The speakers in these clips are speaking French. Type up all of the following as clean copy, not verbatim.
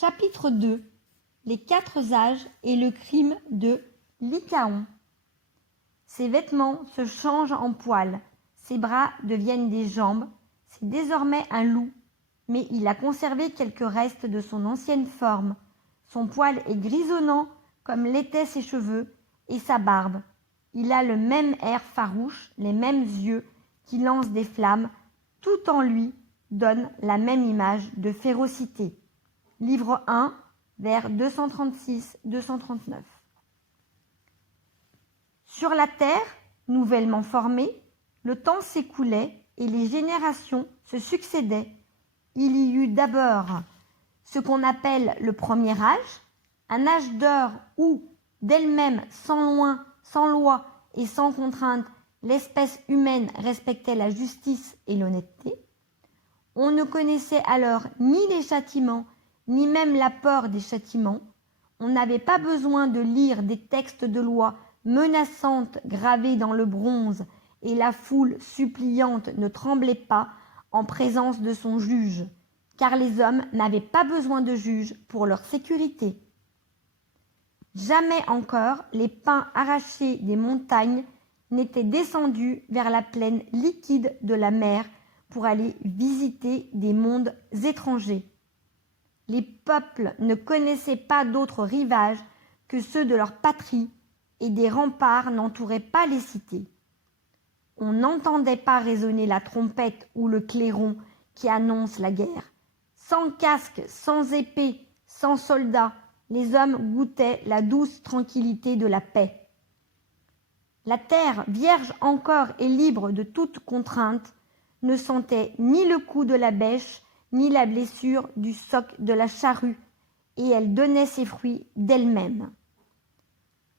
Chapitre 2. Les 4 âges et le crime de Lycaon. Ses vêtements se changent en poils, ses bras deviennent des jambes, c'est désormais un loup, mais il a conservé quelques restes de son ancienne forme. Son poil est grisonnant comme l'étaient ses cheveux et sa barbe. Il a le même air farouche, les mêmes yeux qui lancent des flammes, tout en lui donne la même image de férocité. Livre 1, vers 236-239. Sur la terre, nouvellement formée, le temps s'écoulait et les générations se succédaient. Il y eut d'abord ce qu'on appelle le premier âge, un âge d'or où, d'elle-même, sans loi et sans contrainte, l'espèce humaine respectait la justice et l'honnêteté. On ne connaissait alors ni les châtiments, ni même l'apport des châtiments. On n'avait pas besoin de lire des textes de loi menaçantes gravés dans le bronze, et la foule suppliante ne tremblait pas en présence de son juge, car les hommes n'avaient pas besoin de juge pour leur sécurité. Jamais encore les pins arrachés des montagnes n'étaient descendus vers la plaine liquide de la mer pour aller visiter des mondes étrangers. Les peuples ne connaissaient pas d'autres rivages que ceux de leur patrie, et des remparts n'entouraient pas les cités. On n'entendait pas résonner la trompette ou le clairon qui annonce la guerre. Sans casque, sans épée, sans soldats, les hommes goûtaient la douce tranquillité de la paix. La terre, vierge encore et libre de toute contrainte, ne sentait ni le coup de la bêche, ni la blessure du soc de la charrue, et elle donnait ses fruits d'elle-même.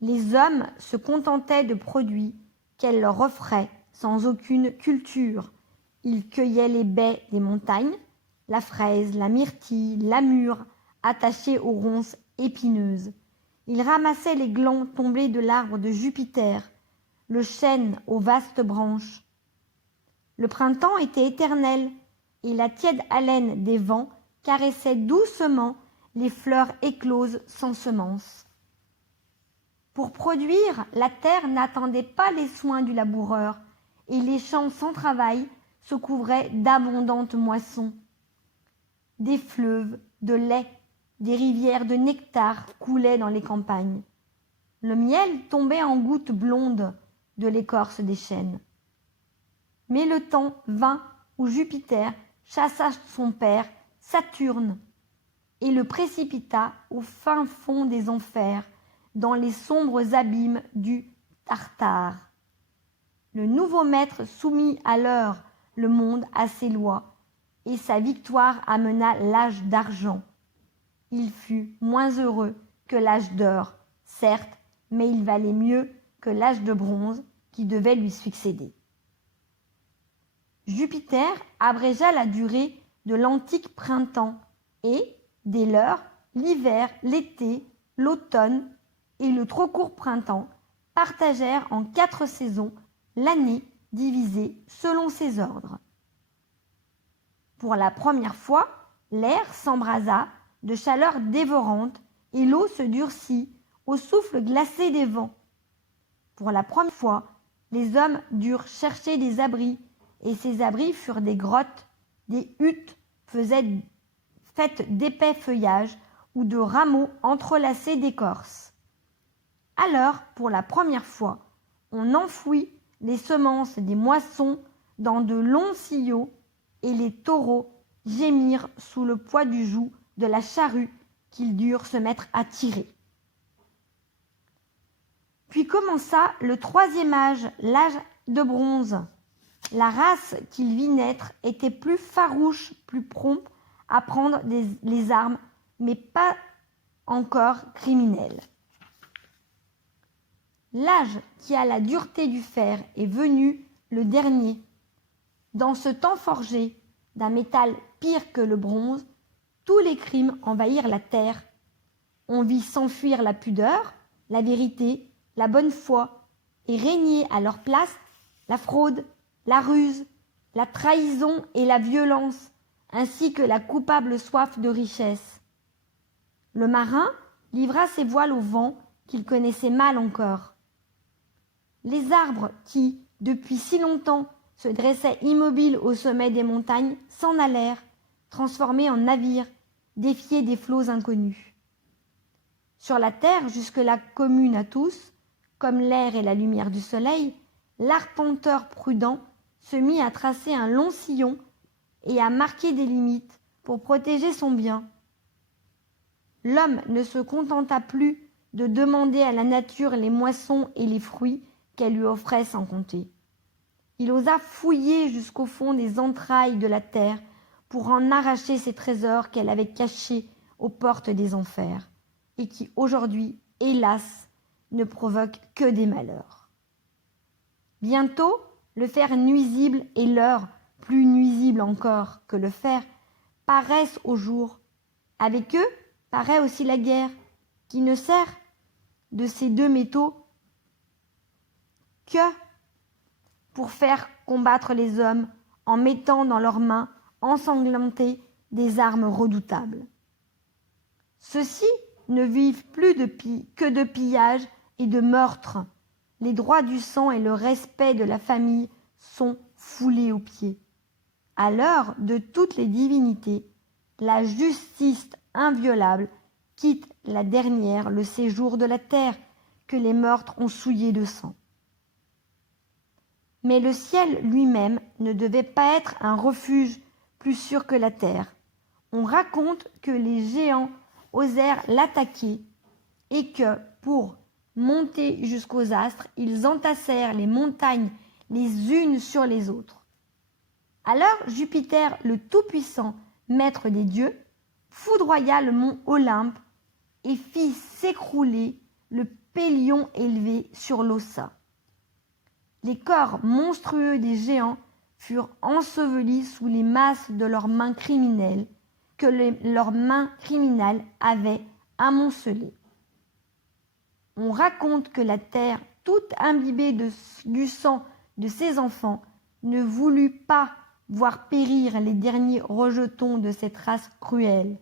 Les hommes se contentaient de produits qu'elle leur offrait sans aucune culture. Ils cueillaient les baies des montagnes, la fraise, la myrtille, la mûre, attachée aux ronces épineuses. Ils ramassaient les glands tombés de l'arbre de Jupiter, le chêne aux vastes branches. Le printemps était éternel, et la tiède haleine des vents caressait doucement les fleurs écloses sans semences. Pour produire, la terre n'attendait pas les soins du laboureur, et les champs sans travail se couvraient d'abondantes moissons. Des fleuves de lait, des rivières de nectar coulaient dans les campagnes. Le miel tombait en gouttes blondes de l'écorce des chênes. Mais le temps vint où Jupiter chassa son père, Saturne, et le précipita au fin fond des enfers, dans les sombres abîmes du Tartare. Le nouveau maître soumit alors le monde à ses lois, et sa victoire amena l'âge d'argent. Il fut moins heureux que l'âge d'or, certes, mais il valait mieux que l'âge de bronze qui devait lui succéder. Jupiter abrégea la durée de l'antique printemps et, dès lors, l'hiver, l'été, l'automne et le trop court printemps partagèrent en 4 saisons l'année divisée selon ses ordres. Pour la première fois, l'air s'embrasa de chaleur dévorante et l'eau se durcit au souffle glacé des vents. Pour la première fois, les hommes durent chercher des abris, et ces abris furent des grottes, des huttes faites d'épais feuillages ou de rameaux entrelacés d'écorce. Alors, pour la première fois, on enfouit les semences des moissons dans de longs sillons, et les taureaux gémirent sous le poids du joug de la charrue qu'ils durent se mettre à tirer. Puis commença le 3e âge, l'âge de bronze. La race qu'il vit naître était plus farouche, plus prompte à prendre les armes, mais pas encore criminelle. L'âge qui a la dureté du fer est venu le dernier. Dans ce temps forgé, d'un métal pire que le bronze, tous les crimes envahirent la terre. On vit s'enfuir la pudeur, la vérité, la bonne foi, et régner à leur place la fraude, la ruse, la trahison et la violence, ainsi que la coupable soif de richesse. Le marin livra ses voiles au vent qu'il connaissait mal encore. Les arbres qui, depuis si longtemps, se dressaient immobiles au sommet des montagnes, s'en allèrent, transformés en navires, défiés des flots inconnus. Sur la terre, jusque-là commune à tous, comme l'air et la lumière du soleil, l'arpenteur prudent se mit à tracer un long sillon et à marquer des limites pour protéger son bien. L'homme ne se contenta plus de demander à la nature les moissons et les fruits qu'elle lui offrait sans compter. Il osa fouiller jusqu'au fond des entrailles de la terre pour en arracher ces trésors qu'elle avait cachés aux portes des enfers et qui aujourd'hui, hélas, ne provoquent que des malheurs. Bientôt, le fer nuisible et l'or, plus nuisible encore que le fer, paraissent au jour. Avec eux paraît aussi la guerre, qui ne sert de ces deux métaux que pour faire combattre les hommes en mettant dans leurs mains ensanglantées des armes redoutables. Ceux-ci ne vivent plus que de pillage et de meurtre. Les droits du sang et le respect de la famille sont foulés aux pieds. À l'heure de toutes les divinités, la justice inviolable quitte la dernière le séjour de la terre que les meurtres ont souillé de sang. Mais le ciel lui-même ne devait pas être un refuge plus sûr que la terre. On raconte que les géants osèrent l'attaquer et que, pour monter jusqu'aux astres, ils entassèrent les montagnes les unes sur les autres. Alors Jupiter, le Tout-Puissant, maître des dieux, foudroya le mont Olympe et fit s'écrouler le Pélion élevé sur l'Ossa. Les corps monstrueux des géants furent ensevelis sous les masses de leurs mains criminelles que leurs mains criminelles avaient amoncelées. On raconte que la terre, toute imbibée du sang de ses enfants, ne voulut pas voir périr les derniers rejetons de cette race cruelle.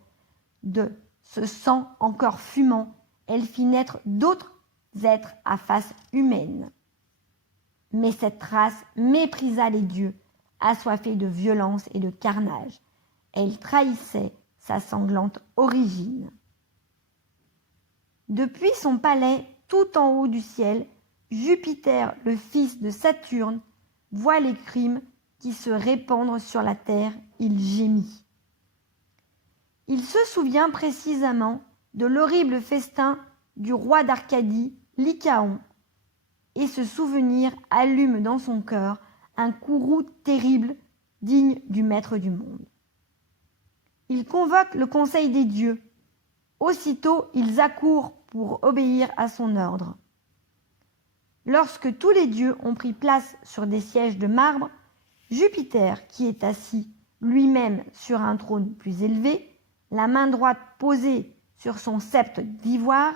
De ce sang encore fumant, elle fit naître d'autres êtres à face humaine. Mais cette race méprisa les dieux, assoiffée de violence et de carnage. Elle trahissait sa sanglante origine. Depuis son palais, tout en haut du ciel, Jupiter, le fils de Saturne, voit les crimes qui se répandent sur la terre, il gémit. Il se souvient précisément de l'horrible festin du roi d'Arcadie, Lycaon, et ce souvenir allume dans son cœur un courroux terrible digne du maître du monde. Il convoque le conseil des dieux. Aussitôt, ils accourent pour obéir à son ordre. Lorsque tous les dieux ont pris place sur des sièges de marbre, Jupiter, qui est assis lui-même sur un trône plus élevé, la main droite posée sur son sceptre d'ivoire,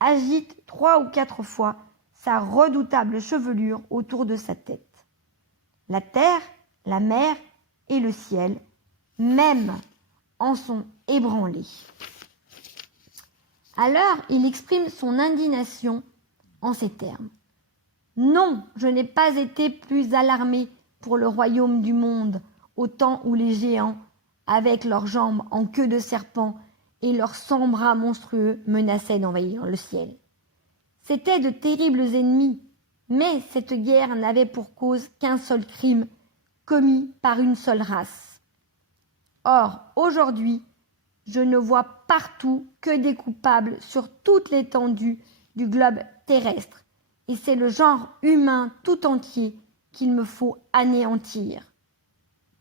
agite 3 ou 4 fois sa redoutable chevelure autour de sa tête. La terre, la mer et le ciel, même, en sont ébranlés. Alors il exprime son indignation en ces termes. Non, je n'ai pas été plus alarmé pour le royaume du monde, au temps où les géants, avec leurs jambes en queue de serpent et leurs 100 bras monstrueux, menaçaient d'envahir le ciel. C'étaient de terribles ennemis, mais cette guerre n'avait pour cause qu'un seul crime, commis par une seule race. Or, aujourd'hui, je ne vois partout que des coupables sur toute l'étendue du globe terrestre, et c'est le genre humain tout entier qu'il me faut anéantir.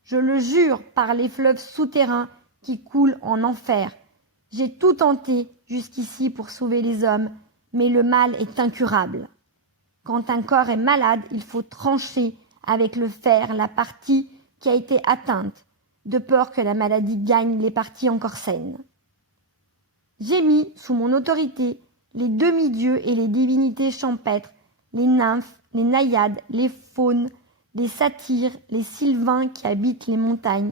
Je le jure par les fleuves souterrains qui coulent en enfer. J'ai tout tenté jusqu'ici pour sauver les hommes, mais le mal est incurable. Quand un corps est malade, il faut trancher avec le fer la partie qui a été atteinte, de peur que la maladie gagne les parties encore saines. J'ai mis sous mon autorité les demi-dieux et les divinités champêtres, les nymphes, les naïades, les faunes, les satyres, les sylvains qui habitent les montagnes,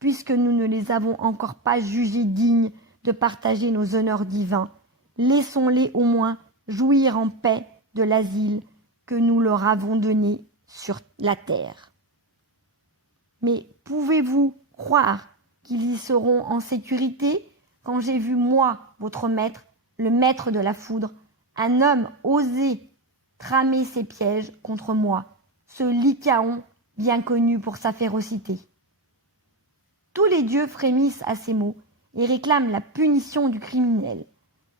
puisque nous ne les avons encore pas jugés dignes de partager nos honneurs divins. Laissons-les au moins jouir en paix de l'asile que nous leur avons donné sur la terre. Mais pouvez-vous croire qu'ils y seront en sécurité quand j'ai vu moi, votre maître, le maître de la foudre, un homme oser tramer ses pièges contre moi, ce Lycaon bien connu pour sa férocité. Tous les dieux frémissent à ces mots et réclament la punition du criminel.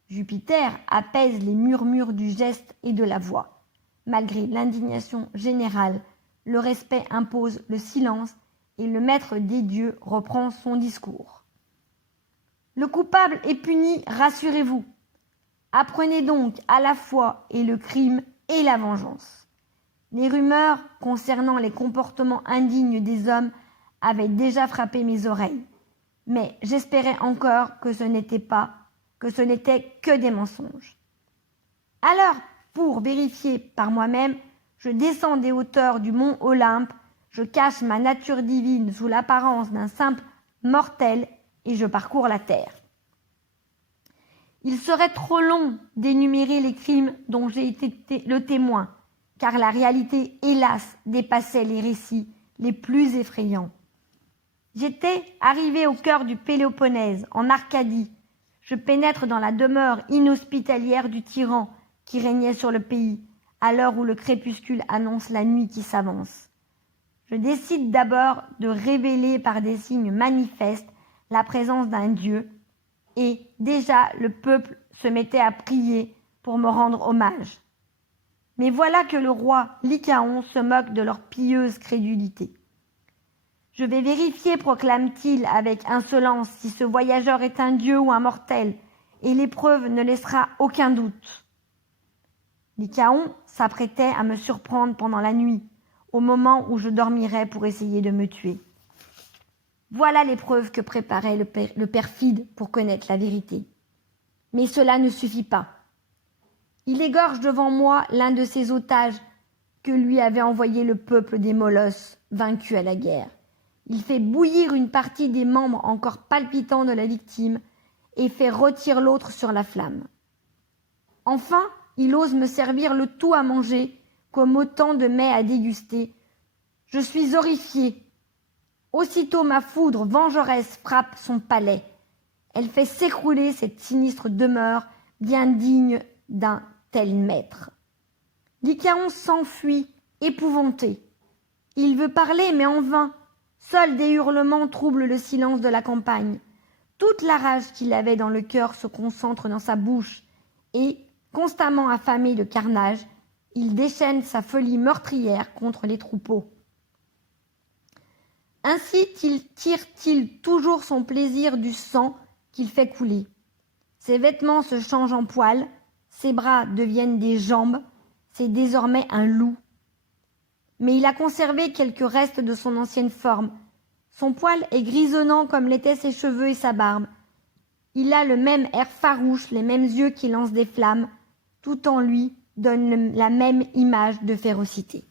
Jupiter apaise les murmures du geste et de la voix. Malgré l'indignation générale, le respect impose le silence et le maître des dieux reprend son discours. Le coupable est puni, rassurez-vous. Apprenez donc à la fois et le crime et la vengeance. Les rumeurs concernant les comportements indignes des hommes avaient déjà frappé mes oreilles, mais j'espérais encore que ce n'était que des mensonges. Alors, pour vérifier par moi-même, je descends des hauteurs du mont Olympe, je cache ma nature divine sous l'apparence d'un simple mortel et je parcours la terre. Il serait trop long d'énumérer les crimes dont j'ai été le témoin, car la réalité, hélas, dépassait les récits les plus effrayants. J'étais arrivé au cœur du Péloponnèse, en Arcadie. Je pénètre dans la demeure inhospitalière du tyran qui régnait sur le pays, à l'heure où le crépuscule annonce la nuit qui s'avance. Je décide d'abord de révéler par des signes manifestes la présence d'un dieu, et déjà le peuple se mettait à prier pour me rendre hommage. Mais voilà que le roi Lycaon se moque de leur pieuse crédulité. Je vais vérifier, proclame-t-il avec insolence, si ce voyageur est un dieu ou un mortel, et l'épreuve ne laissera aucun doute. Lycaon s'apprêtait à me surprendre pendant la nuit, au moment où je dormirais pour essayer de me tuer. Voilà l'épreuve que préparait le perfide pour connaître la vérité. Mais cela ne suffit pas. Il égorge devant moi l'un de ses otages que lui avait envoyé le peuple des Molosses, vaincu à la guerre. Il fait bouillir une partie des membres encore palpitants de la victime et fait rôtir l'autre sur la flamme. Enfin, il ose me servir le tout à manger comme autant de mets à déguster. Je suis horrifié. Aussitôt ma foudre vengeresse frappe son palais. Elle fait s'écrouler cette sinistre demeure bien digne d'un tel maître. Lycaon s'enfuit, épouvanté. Il veut parler, mais en vain. Seuls des hurlements troublent le silence de la campagne. Toute la rage qu'il avait dans le cœur se concentre dans sa bouche, et, constamment affamé de carnage, il déchaîne sa folie meurtrière contre les troupeaux. Ainsi tire-t-il toujours son plaisir du sang qu'il fait couler. Ses vêtements se changent en poils, ses bras deviennent des jambes, c'est désormais un loup. Mais il a conservé quelques restes de son ancienne forme. Son poil est grisonnant comme l'étaient ses cheveux et sa barbe. Il a le même air farouche, les mêmes yeux qui lancent des flammes. Tout en lui donne la même image de férocité.